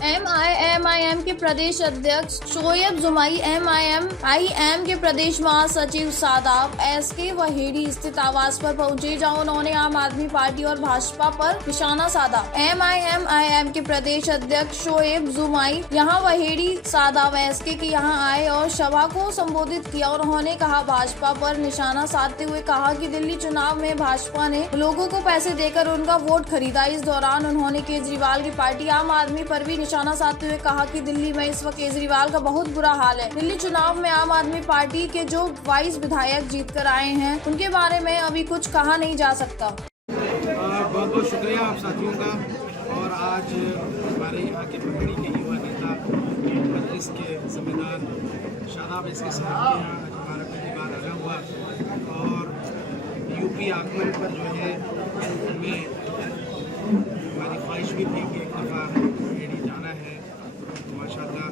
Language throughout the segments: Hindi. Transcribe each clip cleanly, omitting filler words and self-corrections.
एमआईएम के प्रदेश अध्यक्ष शोएब जुमाई, एमआईएम के प्रदेश महासचिव शादाब एसके वहेड़ी स्थित आवास पर पहुंचे, जहां उन्होंने आम आदमी पार्टी और भाजपा पर निशाना साधा। एमआईएम के प्रदेश अध्यक्ष शोएब जुमाई यहां वहेड़ी शादाब एसके के यहां आए और सभा को संबोधित किया और उन्होंने कहा भाजपा पर निशाना साधते हुए कहा कि दिल्ली चुनाव में भाजपा ने लोगों को पैसे देकर उनका वोट खरीदा। इस दौरान उन्होंने केजरीवाल की पार्टी आम आदमी पर भी निशाना साधते हुए कहा कि दिल्ली में इस वक्त केजरीवाल का बहुत बुरा हाल है। दिल्ली चुनाव में आम आदमी पार्टी के जो 22 विधायक जीत कर आए हैं उनके बारे में अभी कुछ कहा नहीं जा सकता। बहुत बहुत शुक्रिया आप साथियों का। और आज हमारे यहाँ के पगड़ी के युवा नेता मजलिस के जिम्मेदार शादाब एसके साहब के यहाँ हमारा पहली बार आना हुआ और यूपी आगमन पर जो है हमें हमारी ख्वाहिश भी थी कि एक दफ़ा हेड़ी जाना है। तो माशाल्लाह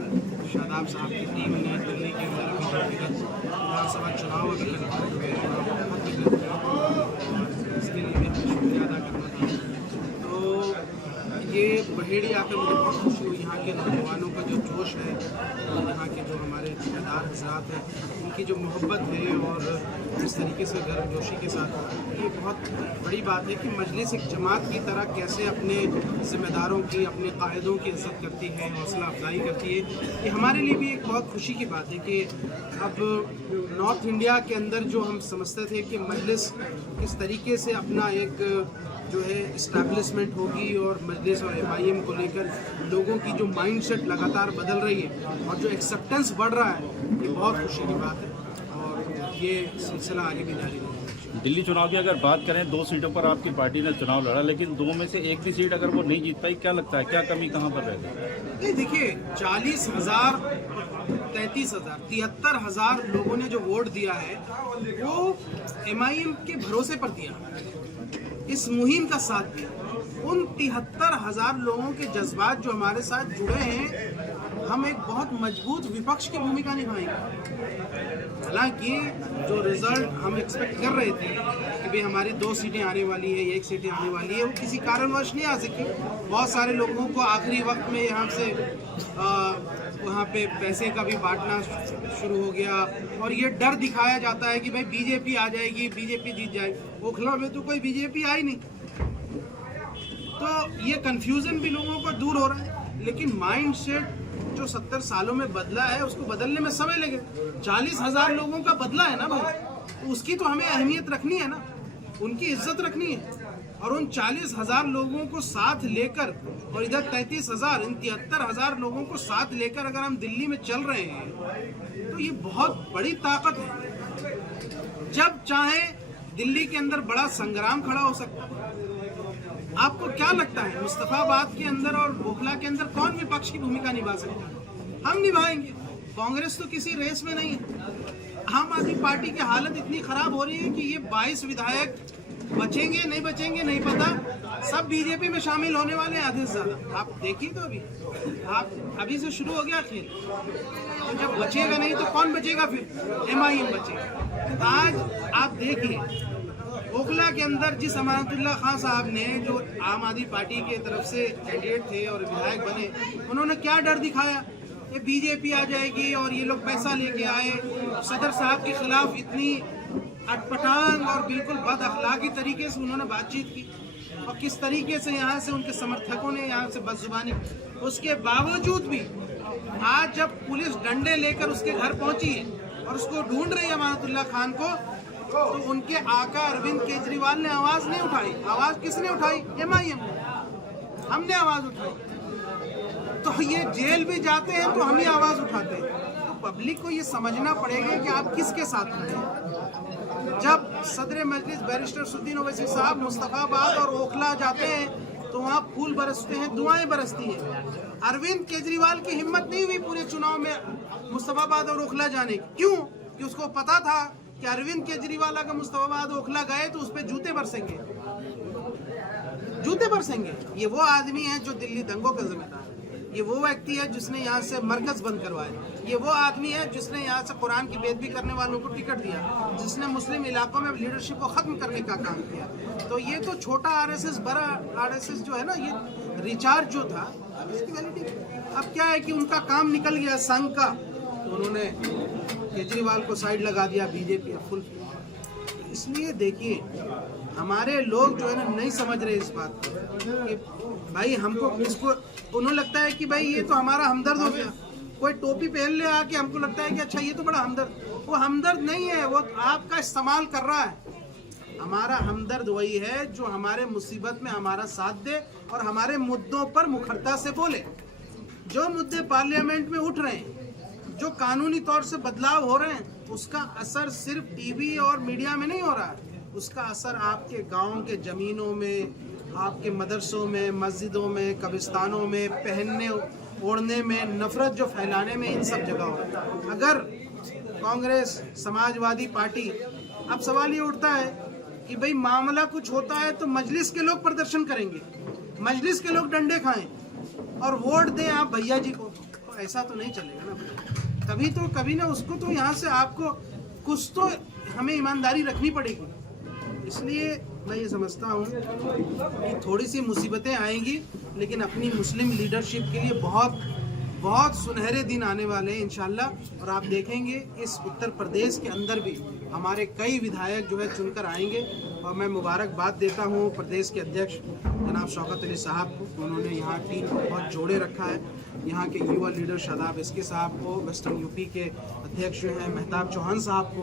शादाब साहब की टीम ने दिल्ली के अंदर विधानसभा चुनाव अभी कंफर्म हुए इसके लिए भी हमें शुक्रिया अदा करना था। तो ये बहेड़ी आकर मुझे बहुत खुशी हुई। यहाँ के नौजवानों का जो जोश है, यहाँ के जो हमारे ठेकेदार हजरात हैं उनकी जो मोहब्बत है और इस तरीके से गर्मजोशी के साथ, ये बहुत बड़ी बात है कि मजलिस एक जमात की तरह कैसे अपने ज़िम्मेदारों की, अपने कायदों की इज़्ज़त करती है, हौसला अफजाई करती है। ये हमारे लिए भी एक बहुत खुशी की बात है कि अब नॉर्थ इंडिया के अंदर जो हम समझते थे कि मजलिस किस तरीके से अपना एक जो है इस्टेब्लिशमेंट होगी और मजलिस और एमआईएम को लेकर लोगों की जो माइंडसेट लगातार बदल रही है और जो एक्सेप्टेंस बढ़ रहा है, ये बहुत खुशी की बात है और ये सिलसिला आगे भी जारी रहेगा। दिल्ली चुनाव की अगर बात करें, 2 सीटों पर आपकी पार्टी ने चुनाव लड़ा, लेकिन 2 में से एक भी सीट अगर वो नहीं जीत पाई, क्या लगता है क्या कमी कहाँ पर रह गई? नहीं देखिए, 40,000 33,000 73,000 लोगों ने जो वोट दिया है वो एमआईएम के भरोसे पर दिया, इस मुहिम का साथ दिया। उन 73,000 लोगों के जज्बात जो हमारे साथ जुड़े हैं, हम एक बहुत मजबूत विपक्ष की भूमिका निभाएंगे। हालांकि जो रिजल्ट हम एक्सपेक्ट कर रहे थे कि भाई हमारी 2 सीटें आने वाली है, 1 सीटें आने वाली है, वो किसी कारणवश नहीं आ सकी। बहुत सारे लोगों को आखिरी वक्त में यहाँ से वहाँ पे पैसे का भी बांटना शुरू हो गया और ये डर दिखाया जाता है कि भाई बीजेपी आ जाएगी, बीजेपी जीत जाएगी। ओखला में तो कोई बीजेपी आई नहीं, तो ये कंफ्यूजन भी लोगों को दूर हो रहा है। लेकिन माइंड सेट जो 70 सालों में बदला है उसको बदलने में समय लगे। 40,000 लोगों का बदला है ना भाई, तो उसकी तो हमें अहमियत रखनी है ना, उनकी इज्जत रखनी है। और उन 40,000 लोगों को साथ लेकर और इधर 33,000, इन 73,000 लोगों को साथ लेकर अगर हम दिल्ली में चल रहे हैं तो ये बहुत बड़ी ताकत है। जब चाहे दिल्ली के अंदर बड़ा संग्राम खड़ा हो सकता है। आपको क्या लगता है मुस्तफाबाद के अंदर और बोखला के अंदर कौन विपक्ष की भूमिका निभा सकता है? हम निभाएंगे। कांग्रेस तो किसी रेस में नहीं है। आम आदमी पार्टी की हालत इतनी खराब हो रही है कि ये 22 विधायक बचेंगे नहीं बचेंगे नहीं पता, सब बीजेपी में शामिल होने वाले हैं आधे से ज्यादा। आप देखिए तो अभी से शुरू हो गया खेल, तो जब बचेगा नहीं तो कौन बचेगा? फिर एमआईएम बचेगा। आज आप देखिए ओखला के अंदर जिस अमानतुल्लाह खान साहब ने, जो आम आदमी पार्टी की तरफ से कैंडिडेट थे और विधायक बने, उन्होंने क्या डर दिखाया? ये बीजेपी आ जाएगी और ये लोग पैसा लेके आए। सदर साहब के खिलाफ इतनी अटपटांग और बिल्कुल बद अखलाकी तरीके से उन्होंने बातचीत की और किस तरीके से यहाँ से उनके समर्थकों ने यहाँ से बदजुबानी। उसके बावजूद भी आज जब पुलिस डंडे लेकर उसके घर पहुंची है और उसको ढूंढ रही है अमानतुल्लाह खान को, तो उनके आका अरविंद केजरीवाल ने आवाज नहीं उठाई। आवाज किसने उठाई? एमआईएम। हमने आवाज उठाई। तो ये जेल भी जाते हैं तो हम ही आवाज उठाते हैं। तो पब्लिक को ये समझना पड़ेगा कि आप किसके साथ खड़े हैं। जब सदर मजलिस बैरिस्टर सुद्दीन ओवैसी साहब मुस्तफाबाद और ओखला जाते हैं तो वहाँ फूल बरसते हैं, दुआएं बरसती हैं। अरविंद केजरीवाल की हिम्मत नहीं हुई पूरे चुनाव में मुस्तफाबाद और ओखला जाने की। क्यों? कि उसको पता था कि अरविंद केजरीवाल अगर मुस्तफाबाद ओखला गए तो उस पर जूते बरसेंगे, जूते बरसेंगे। ये वो आदमी है जो दिल्ली दंगों का जिम्मेदार है। ये वो व्यक्ति है जिसने यहाँ से मरकज बंद करवाया। ये वो आदमी है जिसने यहाँ से कुरान की बेदबी करने वालों को टिकट दिया, जिसने मुस्लिम इलाकों में लीडरशिप को खत्म करने का काम किया। तो ये तो छोटा आरएसएस, बड़ा आरएसएस जो है ना, ये रिचार्ज जो था, इसकी वैलिडिटी अब क्या है कि उनका काम निकल गया संघ का, तो उन्होंने केजरीवाल को साइड लगा दिया, बीजेपी फुल। इसलिए देखिए हमारे लोग जो है ना नहीं समझ रहे इस बात को कि भाई हमको इसको, उन्हें लगता है कि भाई ये तो हमारा हमदर्द हो गया, कोई टोपी पहन ले आके हमको लगता है कि अच्छा ये तो बड़ा हमदर्द। वो हमदर्द नहीं है, वो आपका इस्तेमाल कर रहा है। हमारा हमदर्द वही है जो हमारे मुसीबत में हमारा साथ दे और हमारे मुद्दों पर मुखरता से बोले। जो मुद्दे पार्लियामेंट में उठ रहे हैं, जो कानूनी तौर से बदलाव हो रहे हैं, उसका असर सिर्फ टीवी और मीडिया में नहीं हो रहा है, उसका असर आपके गांव के जमीनों में, आपके मदरसों में, मस्जिदों में, कब्रिस्तानों में, पहनने ओढ़ने में, नफरत जो फैलाने में, इन सब जगह हो रहा है। अगर कांग्रेस, समाजवादी पार्टी, अब सवाल ये उठता है कि भाई मामला कुछ होता है तो मजलिस के लोग प्रदर्शन करेंगे, मजलिस के लोग डंडे खाएं और वोट दें आप भैया जी को, तो ऐसा तो नहीं चलेगा ना। कभी ना उसको तो यहाँ से आपको कुछ तो हमें ईमानदारी रखनी पड़ेगी। इसलिए मैं ये समझता हूँ कि थोड़ी सी मुसीबतें आएंगी, लेकिन अपनी मुस्लिम लीडरशिप के लिए बहुत बहुत सुनहरे दिन आने वाले हैं इंशाल्लाह। और आप देखेंगे इस उत्तर प्रदेश के अंदर भी हमारे कई विधायक जो है चुनकर आएंगे। और मैं मुबारकबाद देता हूँ प्रदेश के अध्यक्ष जनाब शौकत अली साहब को, उन्होंने यहाँ टीम को बहुत जोड़े रखा है। यहाँ के युवा लीडर शादाब इसके साहब को, वेस्टर्न यूपी के अध्यक्ष जो हैं मेहताब चौहान साहब को,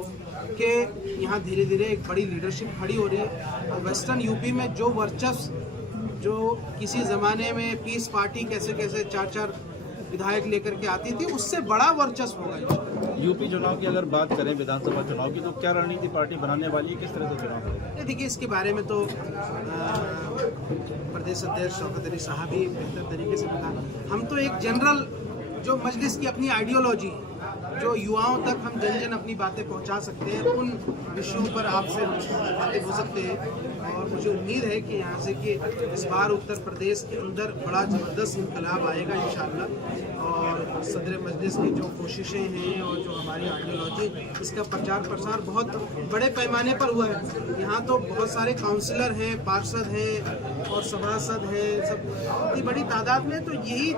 कि यहाँ धीरे धीरे एक बड़ी लीडरशिप खड़ी हो रही है। और वेस्टर्न यूपी में जो वर्चस्व जो किसी ज़माने में पीस पार्टी कैसे कैसे 4-4 विधायक लेकर के आती थी, उससे बड़ा वर्चस्व होगा। यूपी चुनाव की अगर बात करें, विधानसभा चुनाव की, तो क्या रणनीति पार्टी बनाने वाली है, किस तरह से चुनाव होगा? देखिए इसके बारे में तो प्रदेश अध्यक्ष शौकत अली साहब ही बेहतर तरीके से बता। हम तो एक जनरल जो मजलिस की अपनी आइडियोलॉजी, जो युवाओं तक हम जन जन अपनी बातें पहुंचा सकते हैं, उन विषयों पर आपसे बातें हो सकते हैं। और मुझे उम्मीद है कि यहाँ से कि इस बार उत्तर प्रदेश के अंदर बड़ा ज़बरदस्त इनकलाब आएगा इंशाअल्लाह। और सदर मजलिस की जो कोशिशें हैं और जो हमारी आइडियोलॉजी, इसका प्रचार प्रसार बहुत बड़े पैमाने पर हुआ है। यहाँ तो बहुत सारे काउंसलर हैं, पार्षद हैं और सभासद हैं, सब इतनी बड़ी तादाद में, तो यही